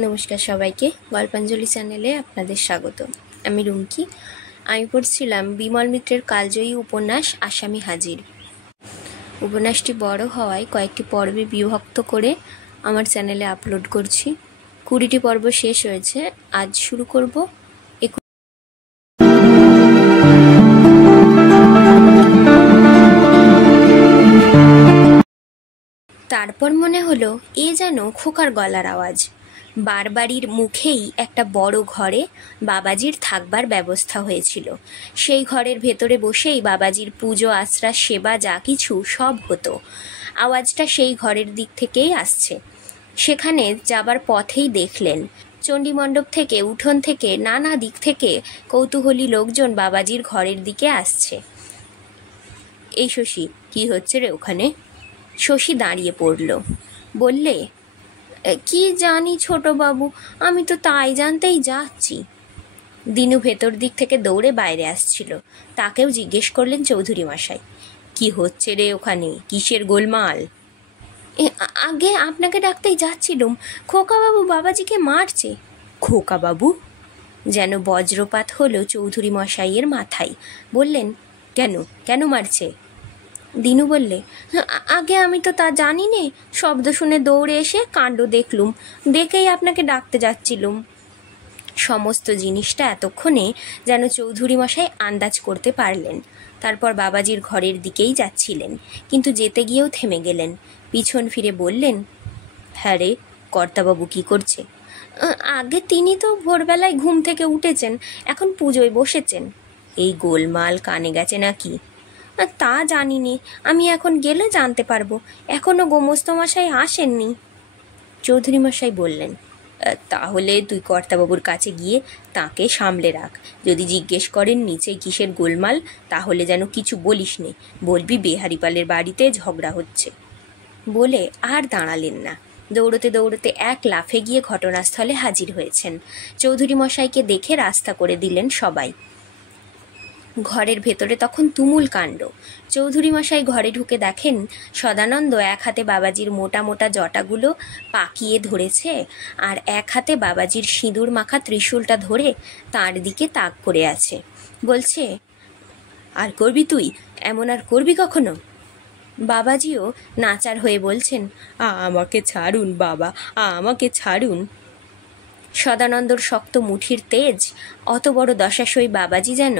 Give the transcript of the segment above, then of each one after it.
নমস্কার সবাইকে, গল্পাঞ্জলি চ্যানেলে আপনাদের স্বাগত। আমি রুমকি। আমি পড়ছিলাম বিমল মিত্রের কালজয়ী উপন্যাস আসামি হাজির। উপন্যাসটি বড় হওয়ায় কয়েকটি পর্বে বিভক্ত করে আমার চ্যানেলে আপলোড করছি। 20টি পর্ব শেষ হয়েছে, আজ শুরু করব। তারপর মনে হলো এ যেন খোকার গলার আওয়াজ। বারবাড়ির মুখেই একটা বড় ঘরে বাবাজির থাকবার ব্যবস্থা হয়েছিল। সেই ঘরের ভেতরে বসেই বাবাজির পুজো আশ্রা সেবা যা কিছু সব হতো। আওয়াজটা সেই ঘরের দিক থেকেই আসছে। সেখানে যাবার পথেই দেখলেন চণ্ডীমণ্ডপ থেকে, উঠোন থেকে, নানা দিক থেকে কৌতূহলী লোকজন বাবাজির ঘরের দিকে আসছে। এই শশী, কি হচ্ছে রে ওখানে? শশী দাঁড়িয়ে পড়ল, বললে, কি জানি ছোটবাবু, আমি তো তাই জানতেই যাচ্ছি। দিনু ভেতর দিক থেকে দৌড়ে বাইরে আসছিল। তাকেও জিজ্ঞেস করলেন চৌধুরী মশাই, কি হচ্ছে রে ওখানে, কিসের গোলমাল? আগে আপনাকে ডাকতেই যাচ্ছিলুম, খোকাবাবু বাবাজিকে মারছে। খোকাবাবু? যেন বজ্রপাত হলো চৌধুরী মশাইয়ের মাথায়। বললেন, কেন কেন মারছে? দিনু বললে, আগে আমি তো তা জানি নে, শব্দ শুনে দৌড়ে এসে কাণ্ড দেখলুম, দেখেই আপনাকে ডাকতে যাচ্ছিলুম। সমস্ত জিনিসটা এতক্ষণে যেন চৌধুরী মশাই আন্দাজ করতে পারলেন। তারপর বাবাজির ঘরের দিকেই যাচ্ছিলেন, কিন্তু যেতে গিয়েও থেমে গেলেন। পিছন ফিরে বললেন, হ্যাঁ রে, কর্তাবাবু কি করছে? আগে তিনি তো ভোরবেলায় ঘুম থেকে উঠেছেন, এখন পুজোয় বসেছেন। এই গোলমাল কানে গেছে নাকি? তা জানিনি, আমি এখন গেলে জানতে পারবো, এখনো গোমস্তমশাই আসেননি। চৌধুরী মশাই বললেন, তাহলে তুই কর্তাবাবুর কাছে গিয়ে তাকে সামলে রাখ। যদি জিজ্ঞেস করেন নিচে কিসের গোলমাল, তাহলে যেন কিছু বলিস নে, বলবি বেহারিপালের বাড়িতে ঝগড়া হচ্ছে। বলে আর দাঁড়ালেন না। দৌড়তে দৌড়তে এক লাফে গিয়ে ঘটনাস্থলে হাজির হয়েছেন। চৌধুরী মশাইকে দেখে রাস্তা করে দিলেন সবাই। ঘরের ভেতরে তখন তুমুল কাণ্ড। চৌধুরী মশাই ঘরে ঢুকে দেখেন সদানন্দ এক হাতে বাবাজির মোটা মোটা জটাগুলো পাকিয়ে ধরেছে, আর এক হাতে বাবাজির সিঁদুর মাখা ত্রিশূলটা ধরে তার দিকে তাক করে আছে। বলছে, আর করবি তুই এমন, আর করবি কখনো? বাবাজিও নাচার হয়ে বলছেন, আমাকে ছাড়ুন বাবা, আমাকে ছাড়ুন। সদানন্দর শক্ত মুঠির তেজ, অত বড় দশাশই বাবাজি যেন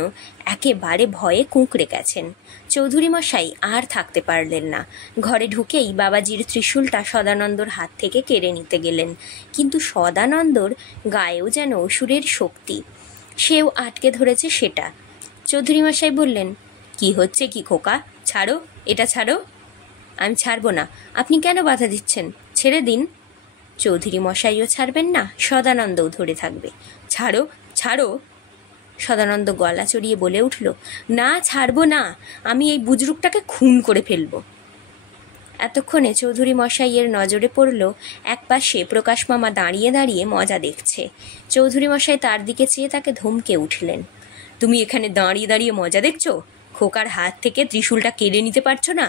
একেবারে ভয়ে কুঁকড়ে গেছেন। চৌধুরী মশাই আর থাকতে পারলেন না। ঘরে ঢুকেই বাবাজির ত্রিশূলটা সদানন্দর হাত থেকে কেড়ে নিতে গেলেন, কিন্তু সদানন্দর গায়েও যেন অসুরের শক্তি, সেও আটকে ধরেছে সেটা। চৌধুরী মশাই বললেন, কি হচ্ছে কি খোকা, ছাড়ো, এটা ছাড়ো। আমি ছাড়বো না। আপনি কেন বাধা দিচ্ছেন? ছেড়ে দিন। চৌধুরী মশাইও ছাড়বেন না, সদানন্দও ধরে থাকবে। ছাড়ো, ছাড়ো। সদানন্দ গলা চড়িয়ে বলে উঠল, না, ছাড়বো না, আমি এই বুজরুকটাকে খুন করে ফেলবো। এতক্ষণে চৌধুরী মশাইয়ের নজরে পড়ল এক পাশে প্রকাশ মামা দাঁড়িয়ে দাঁড়িয়ে মজা দেখছে। চৌধুরী মশাই তার দিকে চেয়ে তাকে ধমকে উঠলেন, তুমি এখানে দাঁড়িয়ে দাঁড়িয়ে মজা দেখছো? খোকার হাত থেকে ত্রিশূলটা কেড়ে নিতে পারছো না?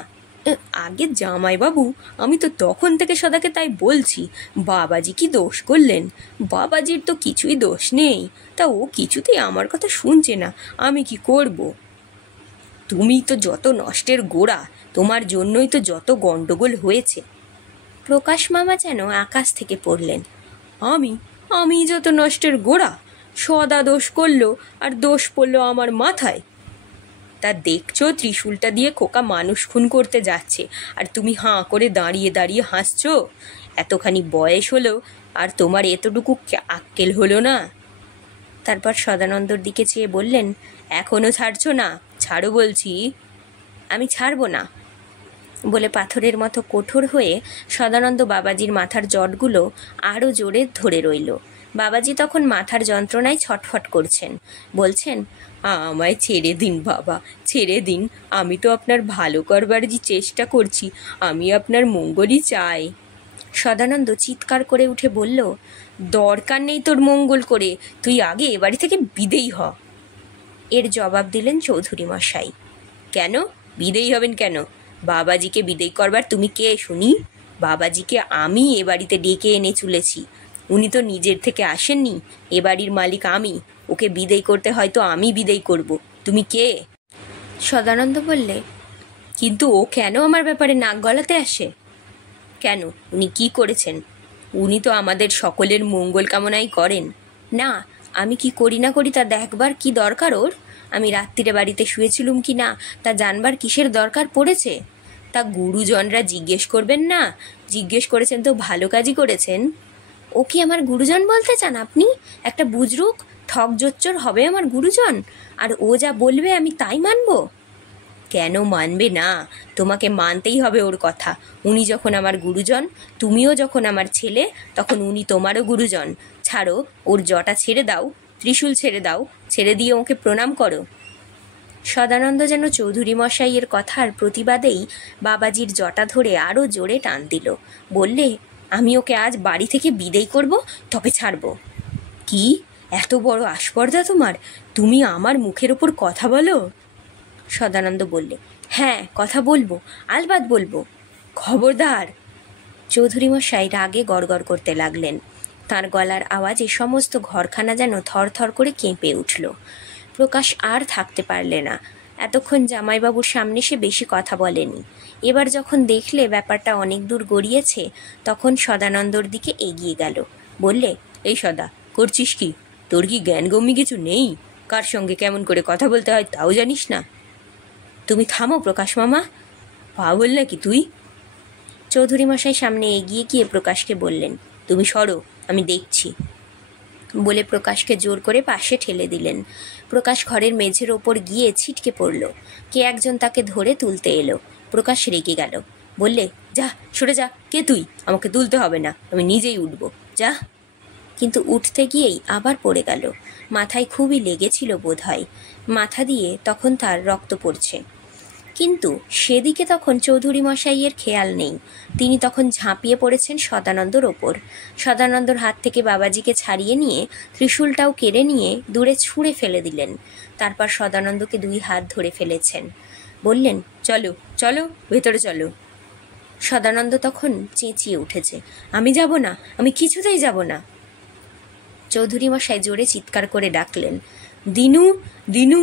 আগে জামাইবাবু, আমি তো তখন থেকে সদাকে তাই বলছি, বাবাজি কি দোষ করলেন? বাবাজির তো কিছুই দোষ নেই, তা ও কিছুতেই আমার কথা শুনছে না, আমি কি করব? তুমি তো যত নষ্টের গোড়া, তোমার জন্যই তো যত গণ্ডগোল হয়েছে। প্রকাশ মামা যেন আকাশ থেকে পড়লেন। আমি আমি যত নষ্টের গোড়া? সদা দোষ করলো, আর দোষ পড়লো আমার মাথায়। তা দেখছো, ত্রিশূলটা দিয়ে খোকা মানুষ খুন করতে যাচ্ছে, আর তুমি হাঁ করে দাঁড়িয়ে দাঁড়িয়ে হাসছো? এতখানি বয়স হলো, আর তোমার এতটুকু আক্কেল হলো না? তারপর সদানন্দর দিকে চেয়ে বললেন, এখনো ছাড়ছো না? ছাড়ো বলছি। আমি ছাড়বো না বলে পাথরের মতো কঠোর হয়ে সদানন্দ বাবাজির মাথার জটগুলো আরও জোরে ধরে রইল। বাবাজি তখন মাথার যন্ত্রণায় ছটফট করছেন, বলছেন, আমায় ছেড়ে দিন বাবা, ছেড়ে দিন, আমি তো আপনার ভালো করবার যে চেষ্টা করছি, আমি আপনার মঙ্গলই চাই। সদানন্দ চিৎকার করে উঠে বলল, দরকার নেই তোর মঙ্গল করে, তুই আগে এ বাড়ি থেকে বিদেয়ী হ। এর জবাব দিলেন চৌধুরী মশাই, কেন বিদেয়ী হবেন কেন? বাবাজিকে বিদেয় করবার তুমি কে শুনি? বাবাজিকে আমি এ বাড়িতে ডেকে এনে চলেছি, উনি তো নিজের থেকে আসেননি, এ বাড়ির মালিক আমি, ওকে বিদেয় করতে হয়তো আমি বিদেয় করব। তুমি কে? সদানন্দ বললে, কিন্তু ও কেন আমার ব্যাপারে নাক গলাতে আসে? কেন, উনি কি করেছেন? উনি তো আমাদের সকলের মঙ্গল কামনাই করেন। না, আমি কি করি না করি তা দেখবার কি দরকার ওর? আমি রাত্রিরে বাড়িতে শুয়েছিলুম কি না তা জানবার কিসের দরকার পড়েছে? তা গুরুজনরা জিজ্ঞেস করবেন না? জিজ্ঞেস করেছেন তো ভালো কাজই করেছেন। ও কি আমার গুরুজন বলতে চান আপনি? একটা বুজরুক ঠক জোচ্চর হবে আমার গুরুজন, আর ও যা বলবে আমি তাই মানব? কেন মানবে না? তোমাকে মানতেই হবে ওর কথা। উনি যখন আমার গুরুজন, তুমিও যখন আমার ছেলে, তখন উনি তোমারও গুরুজন। ছাড়ো, ওর জটা ছেড়ে দাও, ত্রিশূল ছেড়ে দাও, ছেড়ে দিয়ে ওকে প্রণাম করো। সদানন্দ যেন চৌধুরী মশাইয়ের কথার প্রতিবাদেই বাবাজির জটা ধরে আরও জোরে টান দিল। বললে, আমি ওকে আজ বাড়ি থেকে বিদেয় করব, তবে ছাড়ব। কি এত বড় আস্পর্ধা তোমার? তুমি আমার মুখের ওপর কথা বলো? সদানন্দ বললে, হ্যাঁ, কথা বলবো, আলবাত বলবো। খবরদার! চৌধুরী মশাই রাগে গড়গড় করতে লাগলেন। তাঁর গলার আওয়াজে সমস্ত ঘরখানা যেন থরথর করে কেঁপে উঠল। প্রকাশ আর থাকতে পারলে না। এতক্ষণ জামাইবাবুর সামনে সে বেশি কথা বলেনি। এবার যখন দেখলে ব্যাপারটা অনেক দূর গড়িয়েছে, তখন সদানন্দর দিকে এগিয়ে গেল। বললে, এই সদা, করছিস কি? তোর কি জ্ঞানগম্যি কিছু নেই? কার সঙ্গে কেমন করে কথা বলতে হয় তাও জানিস না? তুমি থামো প্রকাশ মামা। পাগল নাকি তুই? চৌধুরী মশাই সামনে এগিয়ে গিয়ে প্রকাশকে বললেন, তুমি সরো, আমি দেখছি। বলে প্রকাশকে জোর করে পাশে ঠেলে দিলেন। প্রকাশ ঘরের মেঝের ওপর গিয়ে ছিটকে পড়ল। কে একজন তাকে ধরে তুলতে এলো। প্রকাশ রেগে গেল। বললে, যা, সরে যা। কে তুই? আমাকে তুলতে হবে না, আমি নিজেই উঠব, যা। কিন্তু উঠতে গিয়েই আবার পড়ে গেল। মাথায় খুবই লেগেছিল বোধ হয়। মাথা দিয়ে তখন তার রক্ত পড়ছে। কিন্তু সেদিকে তখন চৌধুরী মশাইয়ের খেয়াল নেই। তিনি তখন ঝাঁপিয়ে পড়েছেন সদানন্দর ওপর। সদানন্দর হাত থেকে বাবাজিকে ছাড়িয়ে নিয়ে ত্রিশূলটাও কেড়ে নিয়ে দূরে ছুঁড়ে ফেলে দিলেন। তারপর সদানন্দকে দুই হাত ধরে ফেলেছেন। বললেন, চলো চলো, ভেতরে চলো। সদানন্দ তখন চেঁচিয়ে উঠেছে, আমি যাব না, আমি কিছুতেই যাব না। চৌধুরী মশাই জোরে চিৎকার করে ডাকলেন, দিনু, দিনু।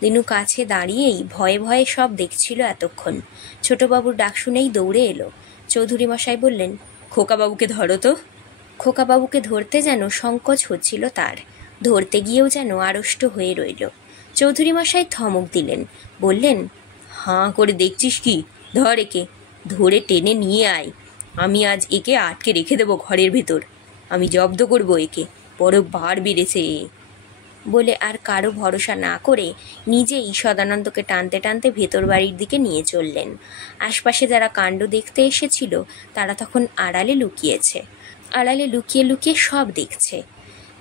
দিনু কাছে দাঁড়িয়েই ভয়ে ভয়ে সব দেখছিল এতক্ষণ। ছোটবাবুর ডাক শুনেই দৌড়ে এলো। চৌধুরী মশাই বললেন, খোকাবাবুকে ধরো তো। খোকাবাবুকে ধরতে যেন সংকোচ হচ্ছিল তার। ধরতে গিয়েও যেন আড়ষ্ট হয়ে রইল। চৌধুরী মশাই ধমক দিলেন। বললেন, হাঁ করে দেখছিস কি? ধর একে, ধরে টেনে নিয়ে আয়। আমি আজ একে আটকে রেখে দেবো ঘরের ভেতর। আমি জব্দ করবো একে, বড় বার বেড়েছে। বলে আর কারো ভরসা না করে নিজেই সদানন্দকে টানতে টানতে ভেতর বাড়ির দিকে নিয়ে চললেন। আশপাশে যারা কাণ্ড দেখতে এসেছিল তারা তখন আড়ালে লুকিয়েছে। আড়ালে লুকিয়ে লুকিয়ে সব দেখছে।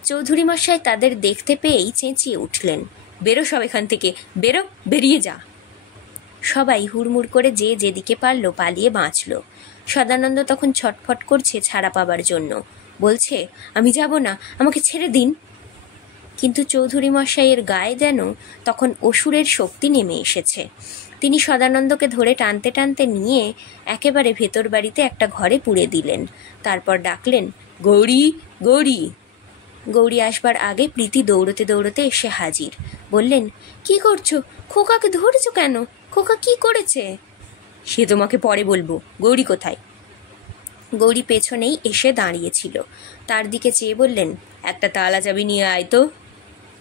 চৌধুরী মশাই তাদের দেখতে পেয়েই চেঁচিয়ে উঠলেন, বেরো সব এখান থেকে, বেরো, বেরিয়ে যা। সবাই হুড়মুড় করে যে যেদিকে পারল পালিয়ে বাঁচল। সদানন্দ তখন ছটফট করছে ছাড়া পাবার জন্য। বলছে, আমি যাব না, আমাকে ছেড়ে দিন। কিন্তু চৌধুরী মশাইয়ের গায়ে যেন তখন অসুরের শক্তি নেমে এসেছে। তিনি সদানন্দকে ধরে টানতে টানতে নিয়ে একেবারে ভেতর বাড়িতে একটা ঘরে পুরে দিলেন। তারপর ডাকলেন, গৌরী, গৌরী। গৌরী আসবার আগে প্রীতি দৌড়তে দৌড়তে এসে হাজির। বললেন, কি করছো? খোকাকে ধরেছো কেন? খোকা কি করেছে? সে তোমাকে পরে বলবো। গৌরী কোথায়? গৌরী পেছনেই এসে দাঁড়িয়েছিল। তার দিকে চেয়ে বললেন, একটা তালা চাবি নিয়ে আয় তো।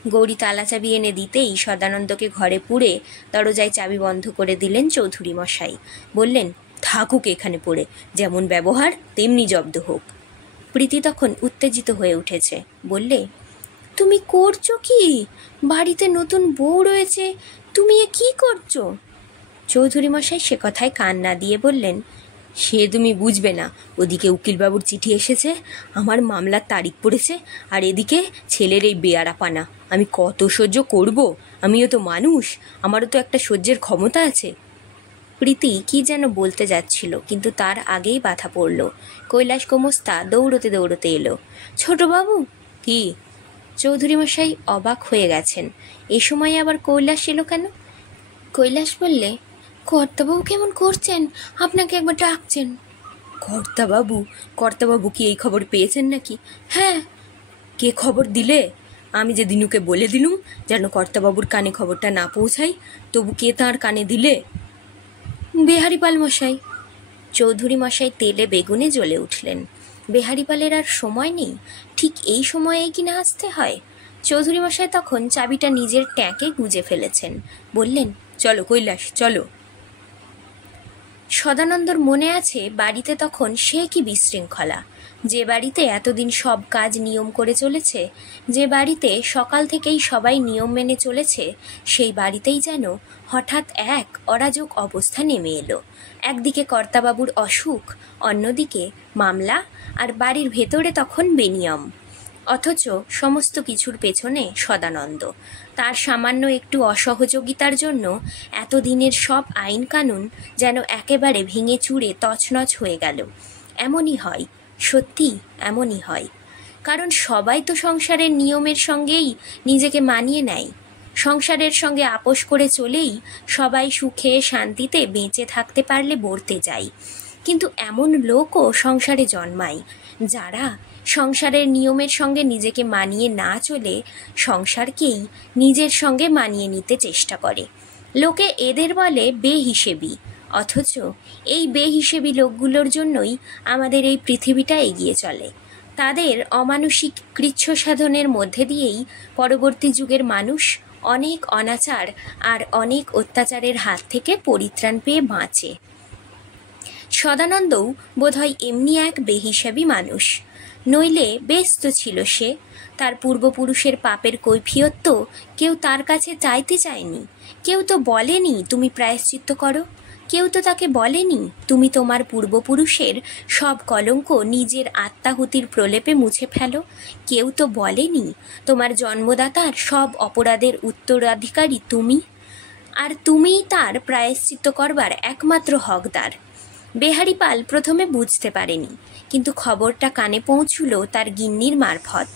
গৌরী তালা চাবি এনে দিতেই সদানন্দকে ঘরে পুরে দরজায় চাবি বন্ধ করে দিলেন চৌধুরী মশাই। বললেন, থাকুক এখানে পড়ে, যেমন ব্যবহার তেমনি জব্দ হোক। প্রীতি তখন উত্তেজিত হয়ে উঠেছে। বললে, তুমি করছো কি? বাড়িতে নতুন বউ রয়েছে, তুমি এ কি করছো? চৌধুরী মশাই সে কথায় কান না দিয়ে বললেন, সে তুমি বুঝবে না। ওদিকে উকিলবাবুর চিঠি এসেছে, আমার মামলার তারিখ পড়েছে, আর এদিকে ছেলের এই বেয়ারাপানা। আমি কত সহ্য করব? আমিও তো মানুষ, আমারও তো একটা সহ্যের ক্ষমতা আছে। প্রীতি কি যেন বলতে যাচ্ছিল, কিন্তু তার আগেই বাধা পড়ল। কৈলাস গোমস্তা দৌড়তে দৌড়তে এলো। ছোটবাবু। কি? চৌধুরী মশাই অবাক হয়ে গেছেন। এ সময় আবার কৈলাস এলো কেন? কৈলাস বললে, কর্তাবাবু কেমন করছেন? আপনাকে একবার ডাকছেন। কর্তাবাবু, কর্তাবাবু কি এই খবর পেয়েছেন নাকি? হ্যাঁ। কে খবর দিলে? আমি যে দিনুকে বলে দিলুম যেন কর্তাবাবুর কানে খবরটা না পৌঁছাই, তবু কে তাঁর কানে দিলে? বেহারিপাল মশাই। চৌধুরী মশাই তেলে বেগুনে জ্বলে উঠলেন। বেহারিপালের আর সময় নেই, ঠিক এই সময়েই কিনা আসতে হয়। চৌধুরী মশাই তখন চাবিটা নিজের ট্যাঁকে গুজে ফেলেছেন। বললেন, চলো কৈলাস, চলো। সদানন্দর মনে আছে বাড়িতে তখন সে কি বিশৃঙ্খলা। যে বাড়িতে এতদিন সব কাজ নিয়ম করে চলেছে, যে বাড়িতে সকাল থেকেই সবাই নিয়ম মেনে চলেছে, সেই বাড়িতেই যেন হঠাৎ এক অরাজক অবস্থা নেমে এলো। একদিকে কর্তাবাবুর অসুখ, অন্যদিকে মামলা, আর বাড়ির ভেতরে তখন বেনিয়ম। অথচ সমস্ত কিছুর পেছনে সদানন্দ। তার সামান্য একটু অসহযোগিতার জন্য এতদিনের সব আইন কানুন যেন একেবারে ভেঙে চুরে তছনছ হয়ে গেল। এমনই হয়, সত্যি এমনই হয়। কারণ সবাই তো সংসারের নিয়মের সঙ্গেই নিজেকে মানিয়ে নেয়। সংসারের সঙ্গে আপোষ করে চলেই সবাই সুখে শান্তিতে বেঁচে থাকতে পারলে বর্তে যায়। কিন্তু এমন লোকও সংসারে জন্মায় যারা সংসারের নিয়মের সঙ্গে নিজেকে মানিয়ে না চলে সংসারকেই নিজের সঙ্গে মানিয়ে নিতে চেষ্টা করে। লোকে এদের বলে বেহিসেবি। অথচ এই বেহিসেবি লোকগুলোর জন্যই আমাদের এই পৃথিবীটা এগিয়ে চলে। তাদের অমানুষিক কৃচ্ছ সাধনের মধ্যে দিয়েই পরবর্তী যুগের মানুষ অনেক অনাচার আর অনেক অত্যাচারের হাত থেকে পরিত্রাণ পেয়ে বাঁচে। সদানন্দও বোধহয় এমনি এক বেহিসাবি মানুষ, নইলে বেশ তো ছিল সে। তার পূর্বপুরুষের পাপের কৈফিয়ত তো কেউ তার কাছে চাইতে চায়নি। কেউ তো বলেনি তুমি প্রায়শ্চিত্ত করো। কেউ তো তাকে বলেনি তুমি তোমার পূর্বপুরুষের সব কলঙ্ক নিজের আত্মাহুতির প্রলেপে মুছে ফেলো। কেউ তো বলেনি তোমার জন্মদাতার সব অপরাধের উত্তরাধিকারী তুমি, আর তুমিই তার প্রায়শ্চিত্ত করবার একমাত্র হকদার। বেহারিপাল প্রথমে বুঝতে পারেনি, কিন্তু খবরটা কানে পৌঁছল তার গিন্নির মারফত।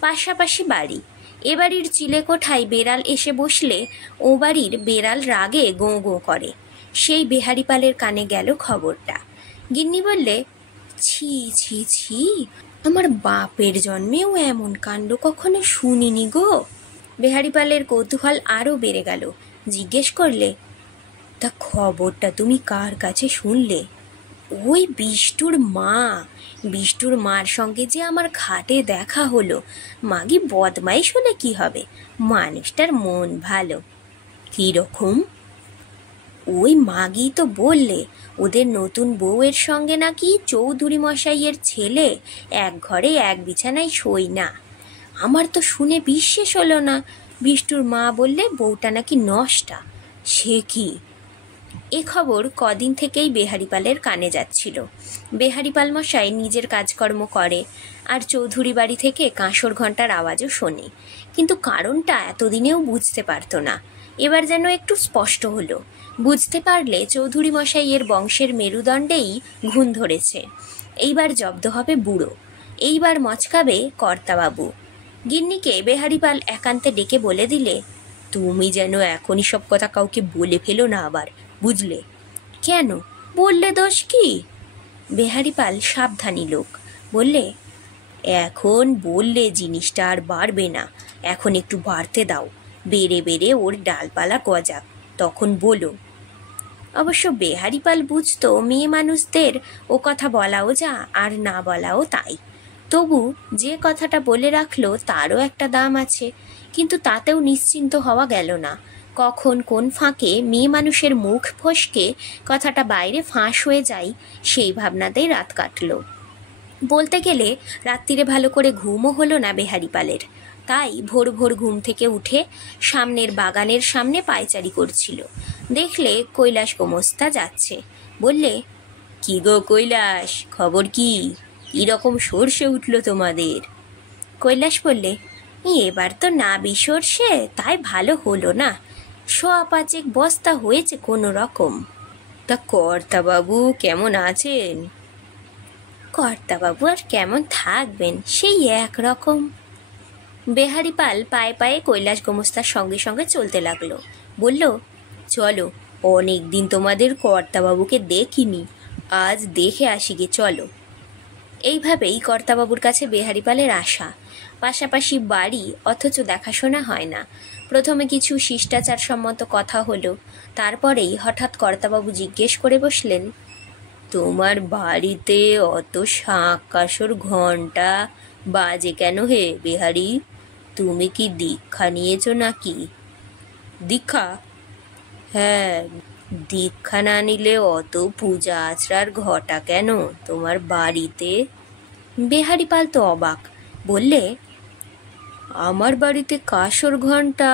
পাশাপাশি বাড়ি। এ বাড়ির চিলেকোঠায় বেড়াল এসে বসলে ও বাড়ির বেড়াল রাগে গোঁ গোঁ করে। সেই বেহারিপালের কানে গেল খবরটা। গিন্নি বললে, ছি ছি ছি, আমার বাপের জন্মেও এমন কাণ্ড কখনো শুনিনি গো। বেহারিপালের কৌতূহল আরও বেড়ে গেল। জিজ্ঞেস করলে, তা খবরটা তুমি কার কাছে শুনলে? ওই বিষ্টুর মা। বিষ্টুর মার সঙ্গে যে আমার ঘাটে দেখা হলো। মাগি বদমাইশ হলে কি হবে, মানুষটার মন ভালো। কীরকম? ওই মাগি তো বললে ওদের নতুন বউয়ের সঙ্গে নাকি চৌধুরী মশাইয়ের ছেলে এক ঘরে এক বিছানায় শোয় না। আমার তো শুনে বিশ্বাস হলো না। বিষ্টুর মা বললে বউটা নাকি নষ্টা। সে কি? এ খবর কদিন থেকেই বেহারিপালের কানে যাচ্ছিল। বেহারিপাল মশাই নিজের কাজকর্ম করে আর চৌধুরী বাড়ি থেকে কাঁসর ঘণ্টার আওয়াজও শোনে, কিন্তু কারণটা এতদিনেও বুঝতে পারত না। এবার যেন একটু স্পষ্ট হলো। বুঝতে পারলে চৌধুরী মশাইয়ের বংশের মেরুদণ্ডেই ঘুণ ধরেছে। এইবার জব্দ হবে বুড়ো, এইবার মচকাবে কর্তাবাবু। গিন্নিকে বেহারিপাল একান্তে ডেকে বলে দিলে, তুমি যেন এখনই সব কথা কাউকে বলে ফেলো না আবার, বুঝলে? কেন, বললে দোষ কি? বেহারিপাল সাবধানী লোক, বললে, এখন বললে জিনিসটা আর বাড়বে না, এখন একটু বাড়তে দাও, বেড়ে বেড়ে ওর ডালপালা গজাক, তখন বলো। অবশ্য বেহারিপাল বুঝতো মেয়ে মানুষদের ও কথা বলাও যা আর না বলাও তাই। তবু যে কথাটা বলে রাখলো তারও একটা দাম আছে। কিন্তু তাতেও নিশ্চিন্ত হওয়া গেল না। কখন কোন ফাঁকে মেয়ে মানুষের মুখ ফসকে কথাটা বাইরে ফাঁস হয়ে যায়, সেই ভাবনাতেই রাত কাটল। বলতে গেলে রাত্রিরে ভালো করে ঘুমও হলো না বেহারিপালের। তাই ভোর ভোর ঘুম থেকে উঠে সামনের বাগানের সামনে পায়চারি করছিল। দেখলে কৈলাস গোমস্তা যাচ্ছে। বললে, কি গো কৈলাস, খবর কি? কীরকম সর্ষে উঠল তোমাদের? কৈলাস বললে, এবার তো না বিসর্ষে, তাই ভালো হলো না, 1.5 বস্তা হয়েছে কোনো রকম। তা কর্তাবাবু কেমন আছেন? কর্তাবাবু আর কেমন থাকবেন, সেই একরকম। বেহারিপাল পায়ে পায়ে কৈলাস গোমস্তার সঙ্গে সঙ্গে চলতে লাগলো। বলল, চলো, অনেক দিন তোমাদের কর্তাবাবুকে দেখিনি, আজ দেখে আসি গে, চলো। এইভাবেই কর্তাবাবুর কাছে বেহারিপালের আশা। পাশাপাশি বাড়ি, অথচ দেখাশোনা হয় না। প্রথমে কিছু শিষ্টাচার সম্মত কথা হলো, তারপরেই হঠাৎ কর্তাবাবু জিজ্ঞেস করে বসলেন, তোমার বাড়িতে অত শাঁখ কাসর ঘণ্টা বাজে কেন হে বেহারি? তুমি কি দীক্ষা নিয়েছো নাকি? দীক্ষা? হ্যাঁ, দীক্ষা না নিলে অত পূজা আচরার ঘটা কেন তোমার বাড়িতে? বেহারিপাল তো অবাক, বললে, আমার বাড়িতে কাসর ঘণ্টা?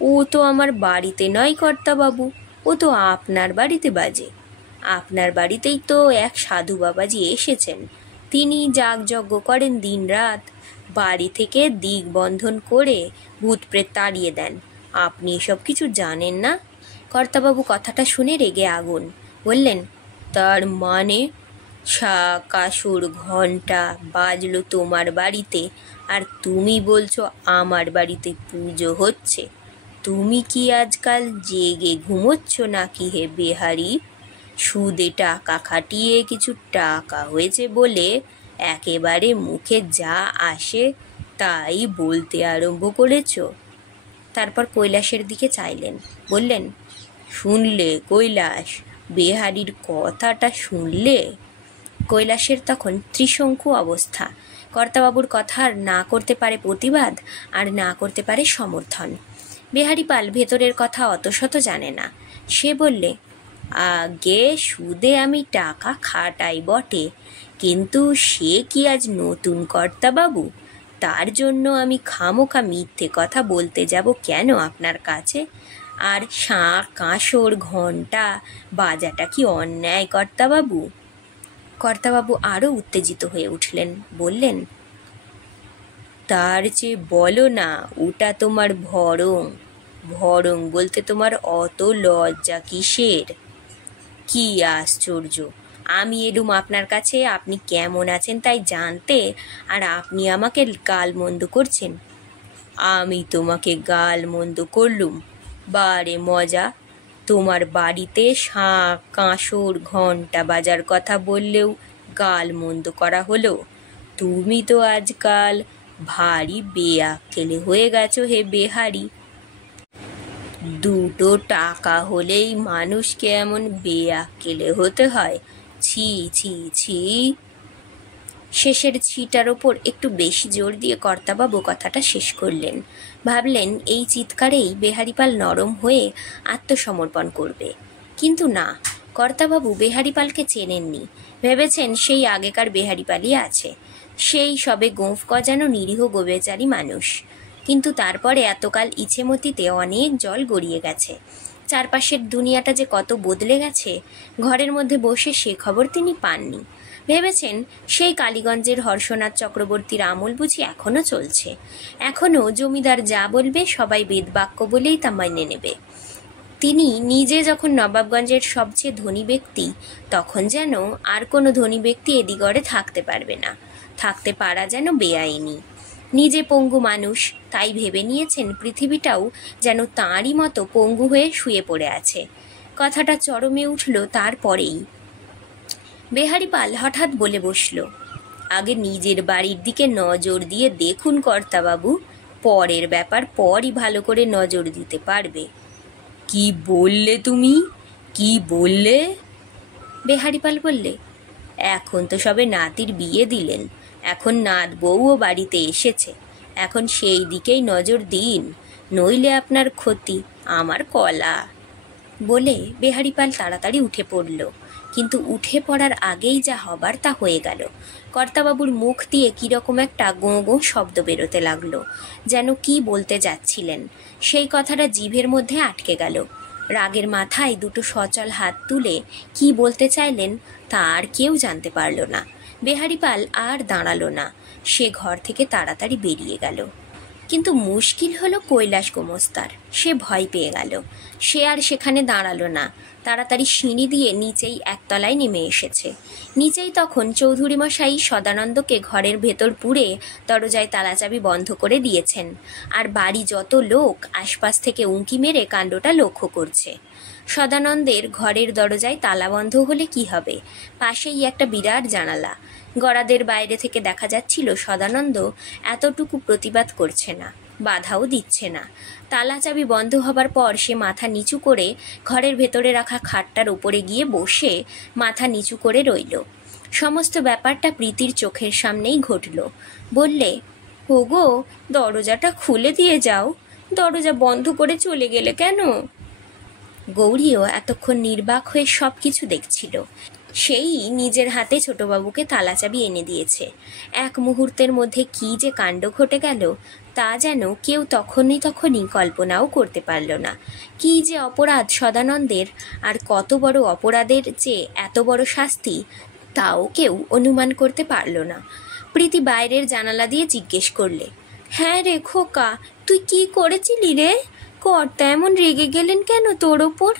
ও তো আমার বাড়িতে নয় কর্তাবাবু, ও তো আপনার বাড়িতে বাজে। আপনার বাড়িতেই তো এক সাধু বাবাজি এসেছেন, তিনি যাগযজ্ঞ করেন দিনরাত, বাড়ি থেকে দিগবন্ধন করে ভূত প্রেত তাড়িয়ে দেন। আপনি এসব কিছু জানেন না? কর্তাবাবু কথাটা শুনে রেগে আগুন, বললেন, তার মানে শাঁখ কাসর ঘণ্টা বাজলো তোমার বাড়িতে, আর তুমি বলছো আমার বাড়িতে পুজো হচ্ছে? তুমি কি আজকাল জেগে ঘুমোচ্ছ নাকি হে বেহারি? সুদে টাকা খাটিয়ে কিছু টাকা হয়েছে বলে একেবারে মুখে যা আসে তাই বলতে আরম্ভ করেছ। তারপর কৈলাসের দিকে চাইলেন, বললেন, শুনলে কৈলাস, বেহারির কথাটা শুনলে? কৈলাসের তখন ত্রিশঙ্কু অবস্থা। কর্তাবাবুর কথা আর না করতে পারে প্রতিবাদ, আর না করতে পারে সমর্থন। বেহারিপাল ভেতরের কথা অত শত জানে না। সে বললে, আগে সুদে আমি টাকা খাটাই বটে, কিন্তু সে কি আজ নতুন কর্তাবাবু? তার জন্য আমি খামোখা মিথ্যে কথা বলতে যাব কেন আপনার কাছে? আর শাঁখ কাসর ঘণ্টা বাজাটা কি অন্যায় কর্তাবাবু? কর্তাবাবু আরও উত্তেজিত হয়ে উঠলেন, বললেন, তার চেয়ে বলো না ওটা তোমার ভরং। ভরং বলতে তোমার অত লজ্জা কিসের? কি আশ্চর্য, আমি এলুম আপনার কাছে আপনি কেমন আছেন তাই জানতে, আর আপনি আমাকে গালমন্দ করছেন। আমি তোমাকে গালমন্দ করলুম? বারে মজা! তোমার বাড়িতে শাঁখ কাসর ঘণ্টা বাজার কথা বললেও গালমন্দ করা হলো? তুমি তো আজকাল ভারী বেয়াক্কেলে হয়ে গেছো হে বেহারি। দুটো টাকা হলেই মানুষকে এমন বেয়াক্কেলে হতে হয়? ছি ছি ছি! শেষের ছিটার ওপর একটু বেশি জোর দিয়ে কর্তাবাবু কথাটা শেষ করলেন। ভাবলেন এই চিৎকারেই বেহারিপাল নরম হয়ে আত্মসমর্পণ করবে। কিন্তু না, কর্তাবাবু বেহারিপালকে চেনেননি। ভেবেছেন সেই আগেকার বেহারিপালই আছে, সেই সবে গোঁফ গজানো নিরীহ গোবেচারী মানুষ। কিন্তু তারপরে এতকাল ইছেমতিতে অনেক জল গড়িয়ে গেছে। চারপাশের দুনিয়াটা যে কত বদলে গেছে, ঘরের মধ্যে বসে সে খবর তিনি পাননি। ভেবেছেন সেই কালীগঞ্জের হর্ষনাথ চক্রবর্তীর আমল বুঝি এখনও চলছে, এখনও জমিদার যা বলবে সবাই বেদবাক্য বলেই তা মেনে নেবে। তিনি নিজে যখন নবাবগঞ্জের সবচেয়ে ধনী ব্যক্তি, তখন যেন আর কোনো ধনী ব্যক্তি এদিগড়ে থাকতে পারবে না, থাকতে পারা যেন বেআইনি। নিজে পঙ্গু মানুষ, তাই ভেবে নিয়েছেন পৃথিবীটাও যেন তাঁরই মতো পঙ্গু হয়ে শুয়ে পড়ে আছে। কথাটা চরমে উঠল তারপরেই। বেহারিপাল হঠাৎ বলে বসল, আগে নিজের বাড়ির দিকে নজর দিয়ে দেখুন কর্তাবাবু, পরের ব্যাপার পরই ভালো করে নজর দিতে পারবে। কি বললে তুমি? কি বললে? বেহারিপাল বললে, এখন তো সবে নাতির বিয়ে দিলেন, এখন নাত বউও বাড়িতে এসেছে, এখন সেই দিকেই নজর দিন, নইলে আপনার ক্ষতি, আমার কলা। বলে বেহারিপাল তাড়াতাড়ি উঠে পড়ল। কিন্তু উঠে পড়ার আগেই যা হবার তা হয়ে গেল। কর্তাবাবুর মুখ দিয়ে কীরকম একটা গোঁ গোঁ শব্দ বেরোতে লাগলো, যেন কি বলতে যাচ্ছিলেন সেই কথাটা জিভের মধ্যে আটকে গেল। রাগের মাথায় দুটো সচল হাত তুলে কি বলতে চাইলেন তা আর কেউ জানতে পারল না। বেহারিপাল আর দাঁড়ালো না, সে ঘর থেকে তাড়াতাড়ি বেরিয়ে গেল। কিন্তু মুশকিল হলো কৈলাস গোমস্তার। সে ভয় পেয়ে গেল। সে আর সেখানে দাঁড়ালো না, তাড়াতাড়ি সিঁড়ি দিয়ে নিচেই একতলায় নেমে এসেছে। নিচেই তখন চৌধুরী মশাই সদানন্দকে ঘরের ভেতর পুরে দরজায় তালাচাবি বন্ধ করে দিয়েছেন, আর বাড়ি যত লোক আশপাশ থেকে উঁকি মেরে কাণ্ডটা লক্ষ্য করছে। সদানন্দের ঘরের দরজায় তালা বন্ধ হলে কি হবে? পাশেই একটা বিরাট জানালা। গড়াদের বাইরে থেকে দেখা যাচ্ছিল সদানন্দ এতটুকু প্রতিবাদ করছে না, বাধাও দিচ্ছে না। তালা চাবি বন্ধ হবার পর সে মাথা নিচু করে ঘরের ভেতরে রাখা খাটটার উপরে গিয়ে বসে মাথা নিচু করে রইল। সমস্ত ব্যাপারটা প্রীতির চোখের সামনেই ঘটল। বললে, ওগো, দরজাটা খুলে দিয়ে যাও, দরজা বন্ধ করে চলে গেলে কেন? গৌরীও এতক্ষণ নির্বাক হয়ে সব কিছু দেখছিল। সেই নিজের হাতে ছোটবাবুকে তালাচাবি এনে দিয়েছে। এক মুহূর্তের মধ্যে কি যে কাণ্ড ঘটে গেল তা যেন কেউ তখনই কল্পনাও করতে পারল না। কি যে অপরাধ সদানন্দের, আর কত বড় অপরাধের যে এত বড় শাস্তি তাও কেউ অনুমান করতে পারল না। প্রীতি বাইরের জানালা দিয়ে জিজ্ঞেস করলে, হ্যাঁ রে খোকা, তুই কি করেছিলি রে? কর্তা এমন রেগে গেলেন কেন তোর ওপর?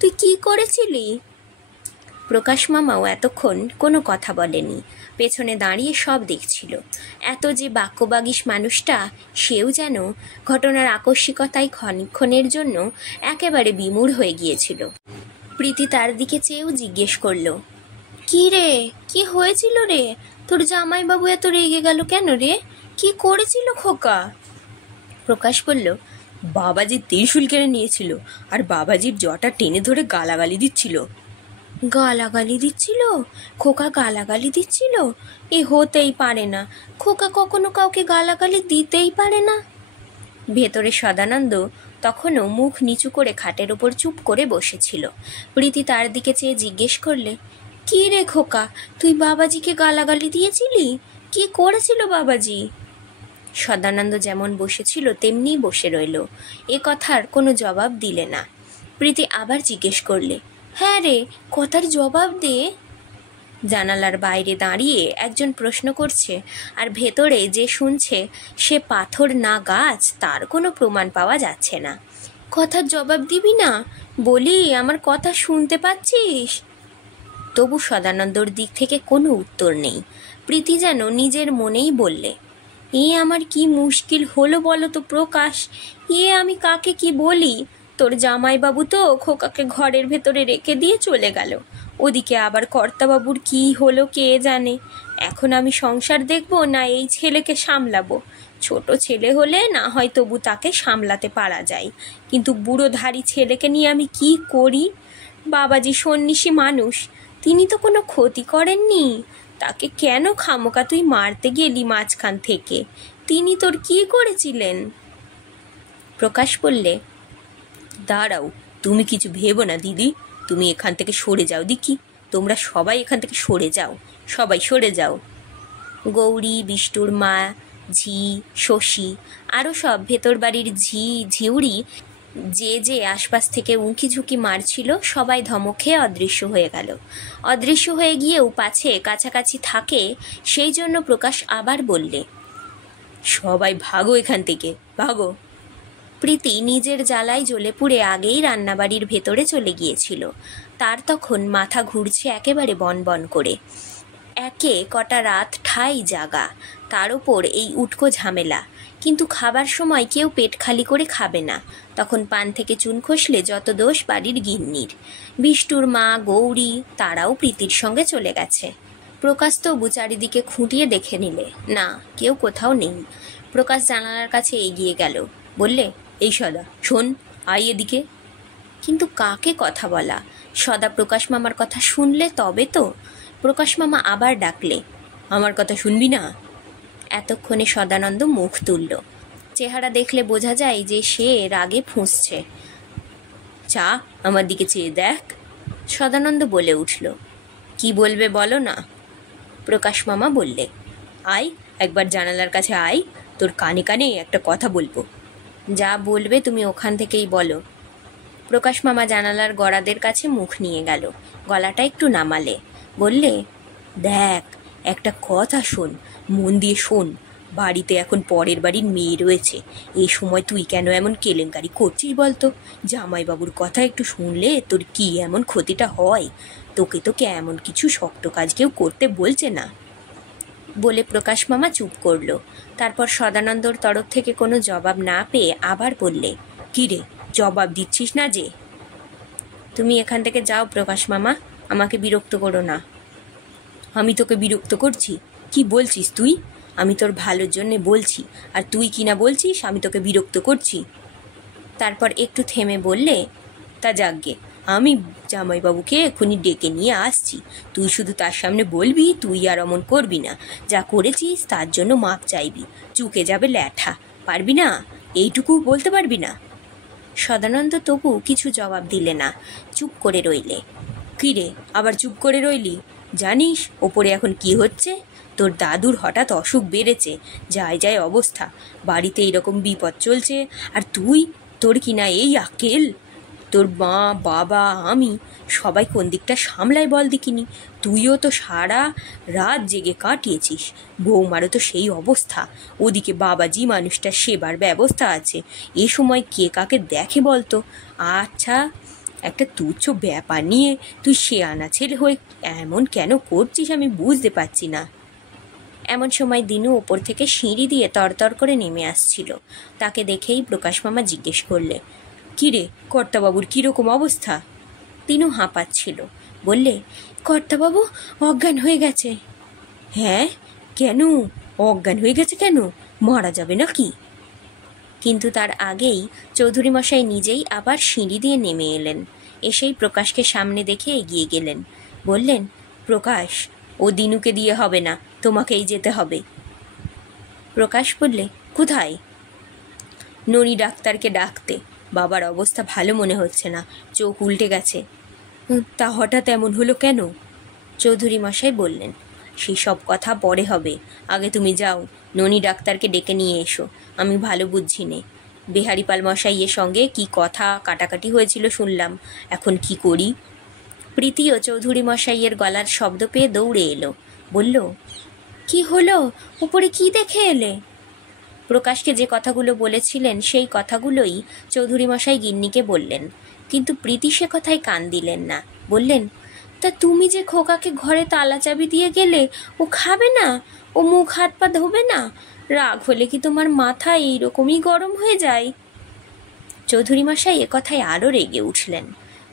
তুই কি করেছিলি? প্রকাশ মামাও এতক্ষণ কোনো কথা বলেনি, পেছনে দাঁড়িয়ে সব দেখছিল। এত যে বাক্যবাগীশ মানুষটা, সেও যেন ঘটনার আকস্মিকতায় ক্ষণিক্ষণের জন্য একেবারে বিমূঢ় হয়ে গিয়েছিল। প্রীতি তার দিকে চেয়েও জিজ্ঞেস করল, কি রে, কি হয়েছিল রে? তোর জামাইবাবু এত রেগে গেল কেন রে? কি করেছিল খোকা? প্রকাশ বলল, বাবাজি ত্রিশূল কেড়ে নিয়েছিল, আর বাবাজির জটা টেনে ধরে গালাগালি দিচ্ছিল। গালাগালি দিচ্ছিল? খোকা গালাগালি দিচ্ছিল? এ হতেই পারে না, খোকা কখনো কাউকে গালাগালি দিতেই পারে না। ভেতরে সদানন্দ তখনও মুখ নিচু করে খাটের ওপর চুপ করে বসেছিল। প্রীতি তার দিকে চেয়ে জিজ্ঞেস করলে, কি রে খোকা, তুই বাবাজিকে গালাগালি দিয়েছিলি? কি করেছিল বাবাজি? সদানন্দ যেমন বসেছিল তেমনি বসে রইল, এ কথার কোনো জবাব দিলে না। প্রীতি আবার জিজ্ঞেস করলে, হ্যাঁ রে, কথার জবাব দে। জানালার বাইরে দাঁড়িয়ে একজন প্রশ্ন করছে, আর ভেতরে যে শুনছে সে পাথর না গাছ, তার কোনো প্রমাণ পাওয়া যাচ্ছে না। কথার জবাব দিবি না? বলি, আমার কথা শুনতে পাচ্ছিস? তবু সদানন্দর দিক থেকে কোনো উত্তর নেই। প্রীতি যেন নিজের মনেই বললে, এ আমার কি মুশকিল হলো বলো তো প্রকাশ, এ আমি কাকে কি বলি? তোর জামাইবাবু তো খোকাকে ঘরের ভেতরে রেখে দিয়ে চলে গেল, ওদিকে আবার কর্তাবাবুর কি হলো কে জানে। এখন আমি সংসার দেখব না এই ছেলেকে সামলাবো? ছোট ছেলে হলে না হয় তবু তাকে সামলাতে পারা যায়, কিন্তু বুড়োধারী ছেলেকে নিয়ে আমি কি করি? বাবাজি সন্ন্যাসী মানুষ, তিনি তো কোনো ক্ষতি করেননি, তাকে কেন খামোকা তুই মারতে গেলি মাঝখান থেকে? তিনি তোর কি করেছিলেন? প্রকাশ বললে, দাঁড়াও, তুমি কিছু ভেবো না দিদি, তুমি এখান থেকে সরে যাও দেখি, তোমরা সবাই এখান থেকে সরে যাও, সবাই সরে যাও। গৌরী, বিষ্টুর মা, ঝি, শশী, আরও সব ভেতর বাড়ির ঝিউড়ি যে আশপাশ থেকে উঁকি ঝুঁকি মারছিল, সবাই ধমক খেয়ে অদৃশ্য হয়ে গেল। অদৃশ্য হয়ে গিয়েও পাছে কাছাকাছি থাকে, সেই জন্য প্রকাশ আবার বললে, সবাই ভাগো এখান থেকে, ভাগো। প্রীতি নিজের জ্বালায় জ্বলে পুড়ে আগেই রান্নাবাড়ির ভেতরে চলে গিয়েছিল। তার তখন মাথা ঘুরছে একেবারে বনবন করে। একে কটা রাত ঠাই জাগা, তার ওপর এই উটকো ঝামেলা। কিন্তু খাবার সময় কেউ পেট খালি করে খাবে না, তখন পান থেকে চুন খসলে যত দোষ বাড়ির গিন্নির। বিষ্টুর মা, গৌরী, তারাও প্রীতির সঙ্গে চলে গেছে। প্রকাশ তবু চারিদিকে খুঁটিয়ে দেখে নিলে, না, কেউ কোথাও নেই। প্রকাশ জানালার কাছে এগিয়ে গেল, বললে, এই সদা শোন, আয় এদিকে। কিন্তু কাকে কথা বলা? সদা প্রকাশ মামার কথা শুনলে তবে তো। প্রকাশ মামা আবার ডাকলে, আমার কথা শুনবি না? এতক্ষণে সদানন্দ মুখ তুলল। চেহারা দেখলে বোঝা যায় যে সে রাগে ফুঁসছে। চা আমার দিকে চেয়ে দেখ। সদানন্দ বলে উঠল, কি বলবে বলো না? প্রকাশ মামা বললে, আয় একবার জানালার কাছে আয়, তোর কানে কানে একটা কথা বলবো। যা বলবে তুমি ওখান থেকেই বলো। প্রকাশ মামা জানালার গড়াদের কাছে মুখ নিয়ে গেল, গলাটা একটু নামালে। বললে, দেখ, একটা কথা শোন, মন দিয়ে শোন, বাড়িতে এখন পরের বাড়ির মেয়ে রয়েছে, এই সময় তুই কেন এমন কেলেঙ্কারি করছিস বলতো? জামাইবাবুর কথা একটু শুনলে তোর কি এমন ক্ষতিটা হয়? তোকে এমন কিছু শক্ত কাজ কেউ করতে বলছে না। বলে প্রকাশ মামা চুপ করলো। তারপর সদানন্দর তরফ থেকে কোনো জবাব না পেয়ে আবার বললে, কি রে, জবাব দিচ্ছিস না যে? তুমি এখান থেকে যাও প্রকাশ মামা, আমাকে বিরক্ত করো না। আমি তোকে বিরক্ত করছি? কি বলছিস তুই? আমি তোর ভালোর জন্যে বলছি, আর তুই কিনা বলছিস আমি তোকে বিরক্ত করছি। তারপর একটু থেমে বললে, তা যাকগে, আমি জামাইবাবুকে এক্ষুনি ডেকে নিয়ে আসছি। তুই শুধু তার সামনে বলবি তুই আর অমন করবি না, যা করেছিস তার জন্য মাপ চাইবি, চুকে যাবে ল্যাঠা। পারবি না? এইটুকু বলতে পারবি না? সদানন্দ তবু কিছু জবাব দিলে না, চুপ করে রইলে। কী রে, আবার চুপ করে রইলি? জানিস ওপরে এখন কি হচ্ছে? তোর দাদুর হঠাৎ অসুখ বেড়েছে, যায় যায় অবস্থা, বাড়িতে এইরকম বিপদ চলছে, আর তোর কিনা এই আক্কেল? তোর মা, বাবা, আমি সবাই কোন দিকটা সামলায় বল দেখিনি? তুইও তো সারা রাত জেগে কাটিয়েছিস, বৌমারও তো সেই অবস্থা। ওদিকে বাবাজি মানুষটার সেবার ব্যবস্থা আছে, এ সময় কে কাকে দেখে বলতো? আচ্ছা, একটা তুচ্ছ ব্যাপার নিয়ে তুই শেয়ানা ছেলে হয়ে এমন কেন করছিস আমি বুঝতে পারছি না। এমন সময় দিনু ওপর থেকে সিঁড়ি দিয়ে তরতর করে নেমে আসছিল। তাকে দেখেই প্রকাশ মামা জিজ্ঞেস করলে, কী রে, কর্তাবাবুর কীরকম অবস্থা? দিনু হাঁপাচ্ছিল, বললে, কর্তাবাবু অজ্ঞান হয়ে গেছে। হ্যাঁ, কেন অজ্ঞান হয়ে গেছে? কেন, মারা যাবে নাকি? কিন্তু তার আগেই চৌধুরী মশাই নিজেই আবার সিঁড়ি দিয়ে নেমে এলেন। এসেই প্রকাশকে সামনে দেখে এগিয়ে গেলেন। বললেন, প্রকাশ, ও দিনুকে দিয়ে হবে না, তোমাকেই যেতে হবে। প্রকাশ বললে, কোথায়? ননি ডাক্তারকে ডাকতে, বাবার অবস্থা ভালো মনে হচ্ছে না, চোখ উল্টে গেছে। তা হঠাৎ এমন হলো কেন? চৌধুরী মশাই বললেন, সেসব কথা পরে হবে, আগে তুমি যাও, ননি ডাক্তারকে ডেকে নিয়ে এসো। আমি ভালো বুঝছি নে, বেহারিপাল মশাইয়ের সঙ্গে কি কথা কাটাকাটি হয়েছিল শুনলাম, এখন কি করি? প্রীতিও চৌধুরী মশাইয়ের গলার শব্দ পেয়ে দৌড়ে এলো, বলল, কি হলো, উপরে কি দেখে এলে? প্রকাশকে যে কথাগুলো বলেছিলেন সেই কথাগুলোই চৌধুরী মশাই গিন্নিকে বললেন, কিন্তু প্রীতি সে কথায় কান দিলেন না। বললেন, তা তুমি যে খোকাকে ঘরে তালা চাবি দিয়ে গেলে, ও খাবে না? ও মুখ হাত পা ধোবে না? রাগ হলে কি তোমার মাথা এইরকমই গরম হয়ে যায়? চৌধুরী মশাই এ কথায় আরও রেগে উঠলেন।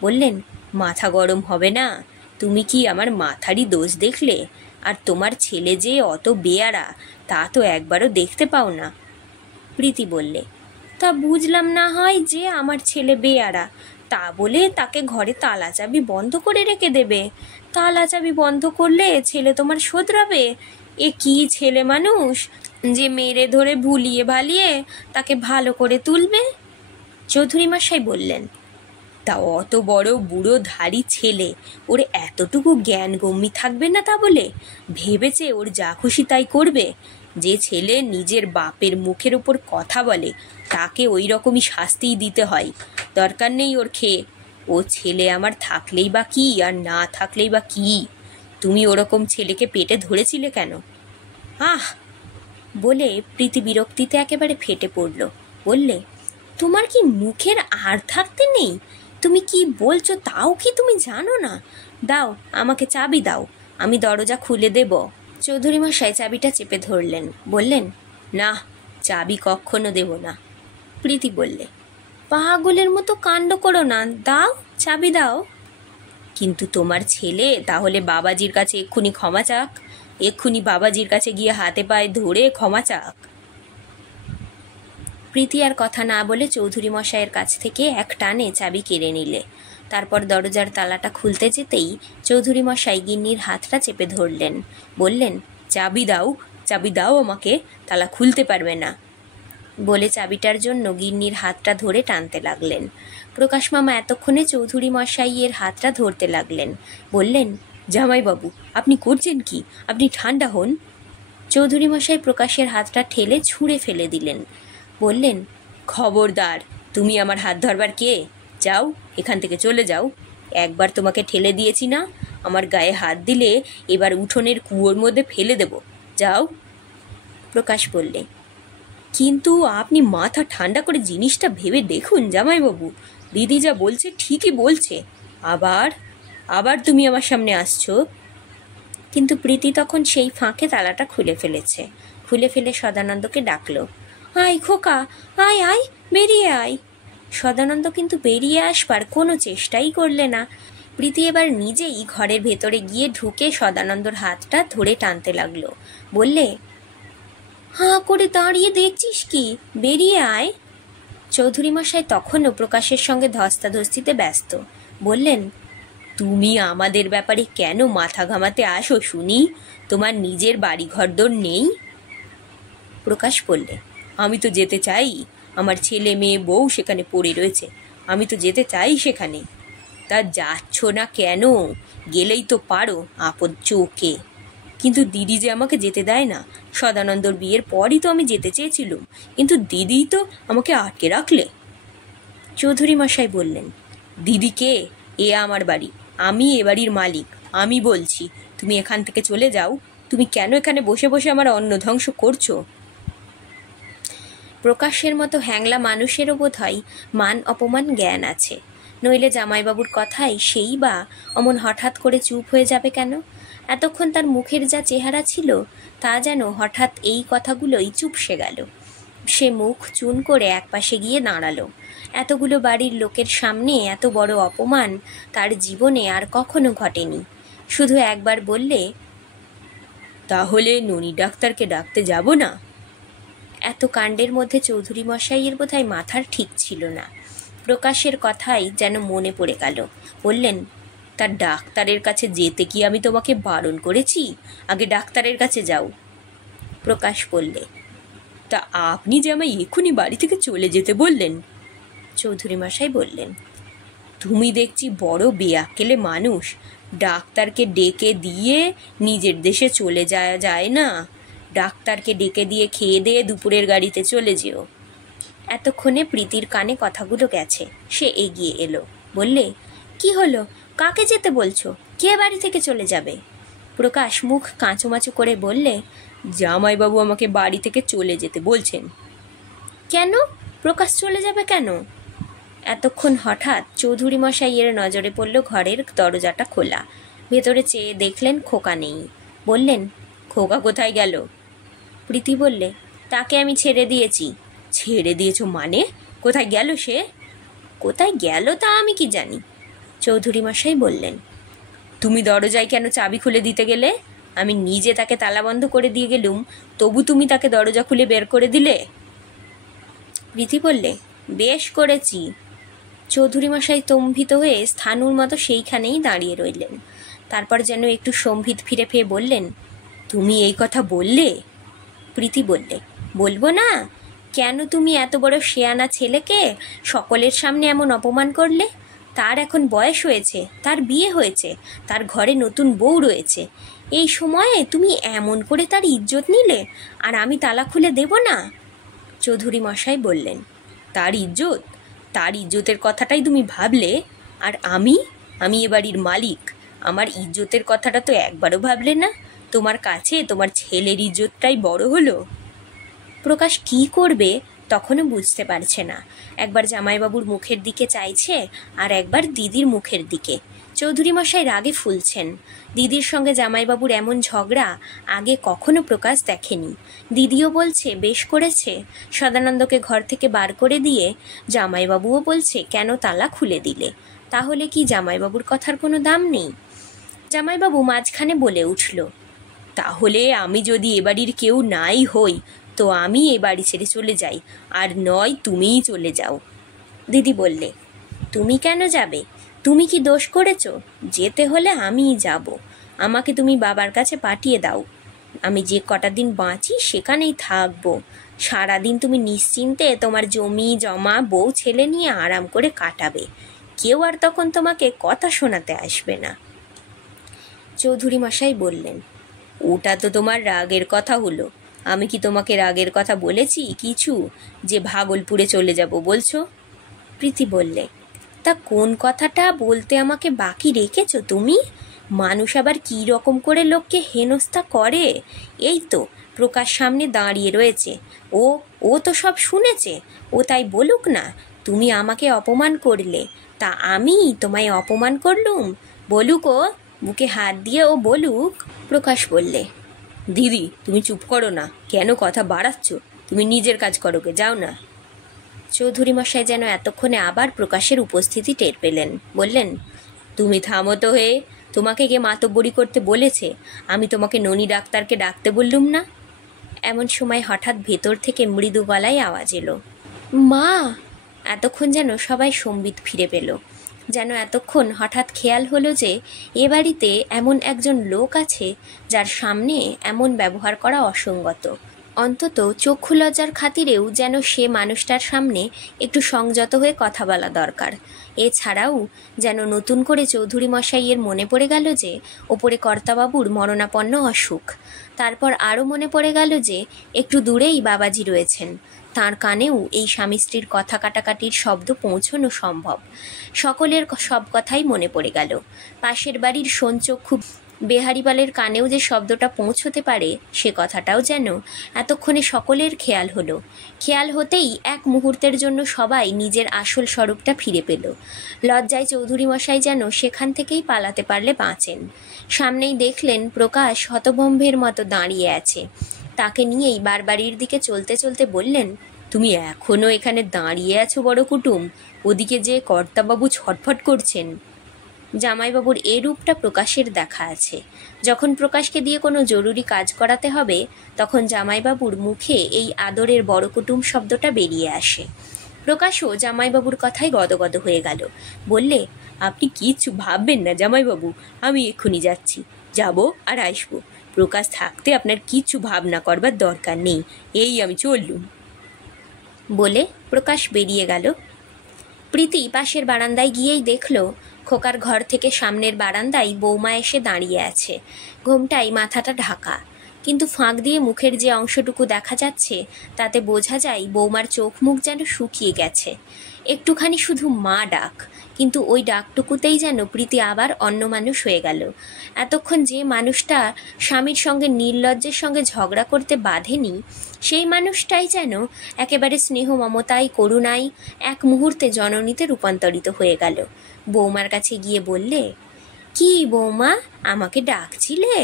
বললেন, মাথা গরম হবে না? তুমি কি আমার মাথারই দোষ দেখলে? আর তোমার ছেলে যে অত বেয়ারা তা তো একবারও দেখতে পাও না। প্রীতি বললে, তা বুঝলাম না হয় যে আমার ছেলে বেয়ারা, তা বলে তাকে ঘরে তালা চাবি বন্ধ করে রেখে দেবে? তালা চাবি বন্ধ করলে ছেলে তোমার শোধরাবে? এ কি ছেলে মানুষ যে মেরে ধরে ভুলিয়ে ভালিয়ে তাকে ভালো করে তুলবে? চৌধুরী মশাই বললেন, তা অত বড় বুড়ো ধাড়ি ছেলে, ওর এতটুকু জ্ঞান গম্যি থাকবে না তা বলে ভেবেছে ওর যা খুশি তাই করবে? যে ছেলে নিজের বাপের মুখের ওপর কথা বলে তাকে ওই রকমই শাস্তিই দিতে হয়, দরকার নেই ওর খেয়ে। ও ছেলে আমার থাকলেই বা কি, আর না থাকলেই বা কি? তুমি ওরকম ছেলেকে পেটে ধরেছিলে কেন? আহ, বলে প্রীতি বিরক্তিতে একেবারে ফেটে পড়ল। বললে, তোমার কি মুখের আর থাকতে নেই? তুমি কি বলছো তাও কি তুমি জানো না? দাও, আমাকে চাবি দাও, আমি দরজা খুলে দেব। চৌধুরী মশাই চাবিটা চেপে ধরলেন। বললেন, না, চাবি কখনো দেব না। প্রীতি বললে, পাগলের মতো কাণ্ড করো না, দাও, চাবি দাও। কিন্তু তোমার ছেলে তাহলে বাবাজির কাছে এক্ষুনি ক্ষমা চাক, এক্ষুনি বাবাজির কাছে গিয়ে হাতে পায়ে ধরে ক্ষমা চাক। প্রীতি আর কথা না বলে চৌধুরী মশাইয়ের কাছ থেকে এক টানে চাবি কেড়ে নিলে। তারপর দরজার তালাটা খুলতে যেতেই চৌধুরী মশাই গিন্নির হাতটা চেপে ধরলেন। বললেন, চাবি দাও, চাবি দাও আমাকে, তালা খুলতে পারবে না। বলে চাবিটার জন্য গিন্নির হাতটা ধরে টানতে লাগলেন। প্রকাশ মামা এতক্ষণে চৌধুরী মশাইয়ের হাতটা ধরতে লাগলেন। বললেন, জামাইবাবু, আপনি করছেন কি? আপনি ঠান্ডা হন। চৌধুরী মশাই প্রকাশের হাতটা ঠেলে ছুঁড়ে ফেলে দিলেন। বললেন, খবরদার, তুমি আমার হাত ধরবার কে? যাও, এখান থেকে চলে যাও। একবার তোমাকে ঠেলে দিয়েছি না, আমার গায়ে হাত দিলে এবার উঠোনের কুয়োর মধ্যে ফেলে দেব, যাও। প্রকাশ বললে, কিন্তু আপনি মাথা ঠান্ডা করে জিনিসটা ভেবে দেখুন জামাইবাবু, দিদি যা বলছে ঠিকই বলছে। আবার আবার তুমি আমার সামনে আসছো। কিন্তু প্রীতি তখন সেই ফাঁকে তালাটা খুলে ফেলেছে। খুলে ফেলে সদানন্দকে ডাকলো, আয় খোকা, আয় আয়, বেরিয়ে আয়। সদানন্দ কিন্তু বেরিয়ে আসবার কোনো চেষ্টাই করলে না। প্রীতি এবার নিজেই ঘরের ভেতরে গিয়ে ঢুকে সদানন্দর হাতটা ধরে টানতে লাগলো। বললে, হাঁ করে দাঁড়িয়ে দেখছিস কি, বেরিয়ে আয়। চৌধুরী মশাই তখনও প্রকাশের সঙ্গে ধস্তাধস্তিতে ব্যস্ত। বললেন, তুমি আমাদের ব্যাপারে কেন মাথা ঘামাতে আসো শুনি? তোমার নিজের বাড়ি ঘরদোর নেই? প্রকাশ বললে, আমি তো যেতে চাই, আমার ছেলে মেয়ে বউ সেখানে পড়ে রয়েছে, আমি তো যেতে চাই সেখানে। তা যাচ্ছ না কেন? গেলেই তো পারো আপদ চোখে। কিন্তু দিদি যে আমাকে যেতে দেয় না। সদানন্দর বিয়ের পরই তো আমি যেতে চেয়েছিলুম, কিন্তু দিদি তো আমাকে আটকে রাখলে। চৌধুরী মশাই বললেন, দিদি কে? এ আমার বাড়ি, আমি এ বাড়ির মালিক, আমি বলছি তুমি এখান থেকে চলে যাও। তুমি কেন এখানে বসে বসে আমার অন্ন ধ্বংস করছো? প্রকাশের মতো হ্যাংলা মানুষেরও বোধ হয় মান অপমান জ্ঞান আছে, নইলে জামাইবাবুর কথায় সেই বা অমন হঠাৎ করে চুপ হয়ে যাবে কেন? এতক্ষণ তার মুখের যা চেহারা ছিল তা যেন হঠাৎ এই কথাগুলোই চুপসে গেল। সে মুখ চুন করে একপাশে গিয়ে দাঁড়ালো। এতগুলো বাড়ির লোকের সামনে এত বড় অপমান তার জীবনে আর কখনো ঘটেনি। শুধু একবার বললে, তাহলে ননি ডাক্তারকে ডাকতে যাব না? এত কাণ্ডের মধ্যে চৌধুরী মশাইয়ের বোধহয় মাথার ঠিক ছিল না। প্রকাশের কথাই যেন মনে পড়ে গেল। বললেন, তার ডাক্তারের কাছে যেতে কি আমি তোমাকে বারণ করেছি? আগে ডাক্তারের কাছে যাও। প্রকাশ বললে, তা আপনি যে আমায় এক্ষুনি বাড়ি থেকে চলে যেতে বললেন? চৌধুরী মশাই বললেন, তুমি দেখছি বড় বেয়াক্কেলে মানুষ। ডাক্তারকে ডেকে দিয়ে নিজের দেশে চলে যাওয়া যায় না। ডাক্তারকে ডেকে দিয়ে খেয়ে দিয়ে দুপুরের গাড়িতে চলে যেও। এতক্ষণে প্রীতির কানে কথাগুলো গেছে। সে এগিয়ে এলো। বললে, কি হলো? কাকে যেতে বলছো? কে বাড়ি থেকে চলে যাবে? প্রকাশ মুখ কাঁচুমাচু করে বললে, জামাইবাবু আমাকে বাড়ি থেকে চলে যেতে বলছেন। কেন? প্রকাশ চলে যাবে কেন? এতক্ষণ হঠাৎ চৌধুরী মশাইয়ের নজরে পড়ল ঘরের দরজাটা খোলা। ভেতরে চেয়ে দেখলেন খোকা নেই। বললেন, খোকা কোথায় গেল? প্রীতি বললে, তাকে আমি ছেড়ে দিয়েছি। ছেড়ে দিয়েছ মানে? কোথায় গেল সে? কোথায় গেল তা আমি কি জানি। চৌধুরী মশাই বললেন, তুমি দরজায় কেন চাবি খুলে দিতে গেলে? আমি নিজে তাকে তালাবন্ধ করে দিয়ে গেলুম, তবু তুমি তাকে দরজা খুলে বের করে দিলে। প্রীতি বললে, বেশ করেছি। চৌধুরী মশাই স্তম্ভিত হয়ে স্থানুর মতো সেইখানেই দাঁড়িয়ে রইলেন। তারপর যেন একটু সম্ভিত ফিরে ফিরে বললেন, তুমি এই কথা বললে? প্রীতি বললে, বলবো না? কেন তুমি এত বড় শেয়ানা ছেলেকে সকলের সামনে এমন অপমান করলে? তার এখন বয়স হয়েছে, তার বিয়ে হয়েছে, তার ঘরে নতুন বউ রয়েছে। এই সময়ে তুমি এমন করে তার ইজ্জত নিলে, আর আমি তালা খুলে দেব না? চৌধুরী মশাই বললেন, তার ইজ্জত? তার ইজ্জতের কথাটাই তুমি ভাবলে? আর আমি এ বাড়ির মালিক, আমার ইজ্জতের কথাটা তো একবারও ভাবলে না। তোমার কাছে তোমার ছেলের ইজ্জতটাই বড় হলো। প্রকাশ কি করবে তখনও বুঝতে পারছে না। একবার জামাইবাবুর মুখের দিকে চাইছে, আর একবার দিদির মুখের দিকে। চৌধুরী মশাই রাগে ফুলছেন। দিদির সঙ্গে জামাইবাবুর এমন ঝগড়া আগে কখনো প্রকাশ দেখেনি। দিদিও বলছে বেশ করেছে, সদানন্দকে ঘর থেকে বার করে দিয়ে। জামাইবাবুও বলছে কেন তালা খুলে দিলে? তাহলে কি জামাইবাবুর কথার কোনো দাম নেই? জামাইবাবু মাঝখানে বলে উঠল, তাহলে আমি যদি এ বাড়ির কেউ নাই হই, তো আমি এ বাড়ি ছেড়ে চলে যাই, আর নয় তুমিই চলে যাও। দিদি বললে, তুমি কেন যাবে? তুমি কি দোষ করেছো? যেতে হলে আমিই যাব। আমাকে তুমি বাবার কাছে পাঠিয়ে দাও। আমি যে কটা দিন বাঁচি সেখানেই থাকবো। সারাদিন তুমি নিশ্চিন্তে তোমার জমি জমা বউ ছেলে নিয়ে আরাম করে কাটাবে। কেউ আর তখন তোমাকে কথা শোনাতে আসবে না। চৌধুরী মশাই বললেন, ওটা তো তোমার রাগের কথা হলো। আমি কি তোমাকে রাগের কথা বলেছি কিছু, যে ভাগলপুরে চলে যাব বলছো? প্রীতি বললে, তা কোন কথাটা বলতে আমাকে বাকি রেখেছ তুমি? মানুষ আবার কী রকম করে লোককে হেনস্থা করে। এই তো প্রকাশ সামনে দাঁড়িয়ে রয়েছে। ও ও তো সব শুনেছে, ও তাই বলুক না। তুমি আমাকে অপমান করলে, তা আমি তোমায় অপমান করলুম? বলুক, ও বুকে হাত দিয়ে ও বলুক। প্রকাশ বললে, দিদি তুমি চুপ করো না, কেন কথা বাড়াচ্ছ? তুমি নিজের কাজ করো, গে যাও না। চৌধুরী মশাই যেন এতক্ষণে আবার প্রকাশের উপস্থিতি টের পেলেন। বললেন, তুমি থামো তো হে, তোমাকে কে মাতব্বরি করতে বলেছে? আমি তোমাকে ননি ডাক্তারকে ডাকতে বললুম না? এমন সময় হঠাৎ ভেতর থেকে মৃদু গলায় আওয়াজ এলো, মা। এতক্ষণ যেন সবাই সম্বিত ফিরে পেল। যেন এতক্ষণ হঠাৎ খেয়াল হলো যে এ বাড়িতে এমন একজন লোক আছে যার সামনে এমন ব্যবহার করা অসঙ্গত। অন্তত চক্ষু লজ্জার খাতিরেও যেন সে মানুষটার সামনে একটু সংযত হয়ে কথা বলা দরকার। এছাড়াও যেন নতুন করে চৌধুরী মশাইয়ের মনে পড়ে গেল যে ওপরে কর্তাবাবুর মরণাপন্ন অসুখ। তারপর আরও মনে পড়ে গেল যে একটু দূরেই বাবাজি রয়েছেন, তাঁর কানেও এই স্বামী স্ত্রীর কথা কাটাকাটির শব্দ পৌঁছনো সম্ভব। সকলের সব কথাই মনে পড়ে গেল। পাশের বাড়ির সোনচক্ষু বেহারিবালের কানেও যে শব্দটা পৌঁছতে পারে সে কথাটাও যেন এতক্ষণে সকলের খেয়াল হলো। খেয়াল হতেই এক মুহূর্তের জন্য সবাই নিজের আসল স্বরূপটা ফিরে পেল। লজ্জায় চৌধুরী মশাই যেন সেখান থেকেই পালাতে পারলে বাঁচেন। সামনেই দেখলেন প্রকাশ হতভম্বের মতো দাঁড়িয়ে আছে। তাকে নিয়েই বারবাড়ির দিকে চলতে চলতে বললেন, তুমি এখনো এখানে দাঁড়িয়ে আছো বড় কুটুম? ওদিকে যে কর্তাবাবু ছটফট করছেন। জামাইবাবুর এ রূপটা প্রকাশের দেখা আছে। যখন প্রকাশকে দিয়ে কোনো জরুরি কাজ করাতে হবে তখন জামাইবাবুর মুখে এই আদরের বড় কুটুম শব্দটা বেরিয়ে আসে। প্রকাশও জামাইবাবুর কথায় গদগদ হয়ে গেল। বললে, আপনি কিচ্ছু ভাববেন না জামাইবাবু, আমি এক্ষুনি যাচ্ছি, যাব আর আসবো। প্রকাশ থাকতে আপনার কিচ্ছু ভাবনা করবার দরকার নেই, এই আমি চললুম। বলে প্রকাশ বেরিয়ে গেল। প্রীতি পাশের বারান্দায় গিয়েই দেখল খোকার ঘর থেকে সামনের বারান্দায় বৌমা এসে দাঁড়িয়ে আছে। ঘোমটায় মাথাটা ঢাকা, কিন্তু ফাঁক দিয়ে মুখের যে অংশটুকু দেখা যাচ্ছে তাতে বোঝা যায় বৌমার চোখ মুখ যেন শুকিয়ে গেছে। একটুখানি শুধু মা ডাক, কিন্তু ওই ডাকটুকুতেই যেন প্রীতি আবার অন্য মানুষ হয়ে গেল। এতক্ষণ যে মানুষটা স্বামীর সঙ্গে নির্লজ্জের সঙ্গে ঝগড়া করতে বাধেনি, সেই মানুষটাই যেন একেবারে স্নেহ মমতায় করুণায় এক মুহূর্তে জননীতে রূপান্তরিত হয়ে গেল। বৌমার কাছে গিয়ে বললে, কি বৌমা, আমাকে ডাকছিলে?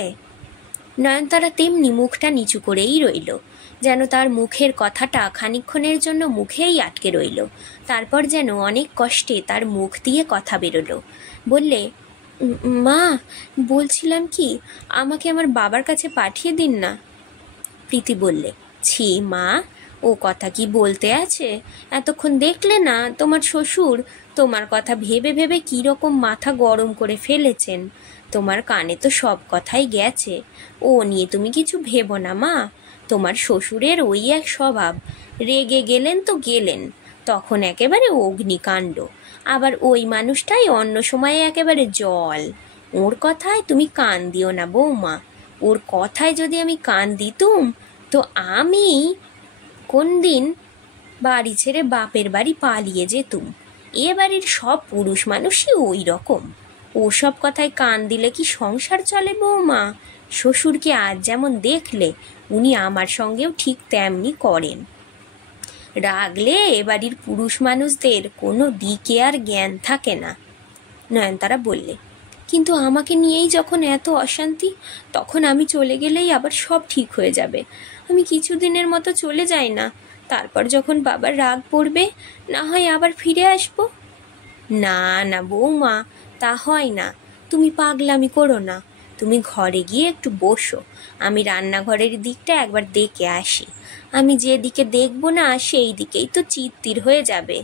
নয়নতারা তেমনি মুখটা নিচু করেই রইল, যেন তার মুখের কথাটা খানিকক্ষণের জন্য মুখেই আটকে রইল। তারপর যেন অনেক কষ্টে তার মুখ দিয়ে কথা বেরোলো। বললে, মা, বলছিলাম কি, আমাকে আমার বাবার কাছে পাঠিয়ে দিন না। প্রীতি বললে, ছি মা, ও কথা কি বলতে আছে? এতক্ষণ দেখলে না তোমার শ্বশুর তোমার কথা ভেবে ভেবে কী রকম মাথা গরম করে ফেলেছেন। তোমার কানে তো সব কথাই গেছে, ও নিয়ে তুমি কিছু ভেবো না মা। তোমার শ্বশুরের ওই এক স্বভাব, রেগে গেলেন তো গেলেন, তখন একেবারে অগ্নিকাণ্ড। আবার ওই মানুষটাই অন্য সময়ে একেবারে জল। ওর কথায় তুমি কান দিও না বৌমা। ওর কথায় যদি আমি কান দিতুম তো আমি কোন দিন বাড়ি ছেড়ে বাপের বাড়ি পালিয়ে যেতুম। এ বাড়ির সব পুরুষ মানুষই ওই রকম। ওসব কথায় কান দিলে কি সংসার চলে বৌমা? শ্বশুরকে আজ যেমন দেখলে, উনি আমার সঙ্গেও ঠিক তেমনি করেন। রাগলে এ বাড়ির পুরুষ মানুষদের কোনো দিকে আর জ্ঞান থাকে না। নয়নতারা বললে, কিন্তু আমাকে নিয়েই যখন এত অশান্তি, তখন আমি চলে গেলেই আবার সব ঠিক হয়ে যাবে। আমি কিছুদিনের মতো চলে যাই না, তারপর যখন বাবার রাগ পড়বে না হয় আবার ফিরে আসব। না না বৌমা, তা হয় না। তুমি পাগলামি করো না। তুমি ঘরে গিয়ে একটু বসো, আমি রান্নাঘরের দিকটা একবার দেখে আসি। আমি যে দিকে দেখব না সেই দিকেই তো চিত্তির হয়ে যাবে।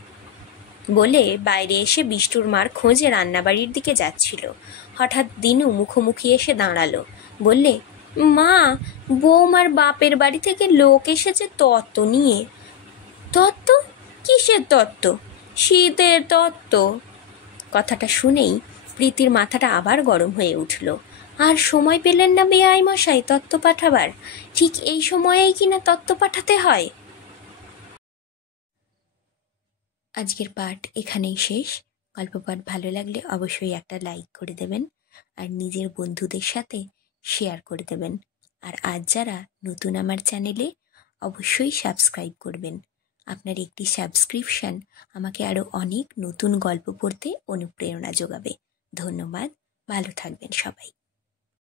বলে বাইরে এসে বিষ্টুর মার খোঁজে রান্নাবাড়ির দিকে যাচ্ছিল। হঠাৎ দিনু মুখোমুখি এসে দাঁড়ালো। বললে, মা, বৌমার বাপের বাড়ি থেকে লোক এসেছে তত্ত্ব নিয়ে। তত্ত্ব? কিসের তত্ত্ব? শীতের তত্ত্ব। কথাটা শুনেই প্রীতির মাথাটা আবার গরম হয়ে উঠল। আর সময় পেলেন না বেআই মশাই তত্ত্ব পাঠাবার? ঠিক এই সময়েই কিনা তত্ত্ব পাঠাতে হয়। আজকের পাঠ এখানেই শেষ। গল্প পাঠ ভালো লাগলে অবশ্যই একটা লাইক করে দেবেন আর নিজের বন্ধুদের সাথে শেয়ার করে দেবেন। আর আজ যারা নতুন আমার চ্যানেলে, অবশ্যই সাবস্ক্রাইব করবেন। আপনার একটি সাবস্ক্রিপশন আমাকে আরও অনেক নতুন গল্প পড়তে অনুপ্রেরণা যোগাবে। ধন্যবাদ। ভালো থাকবেন সবাই।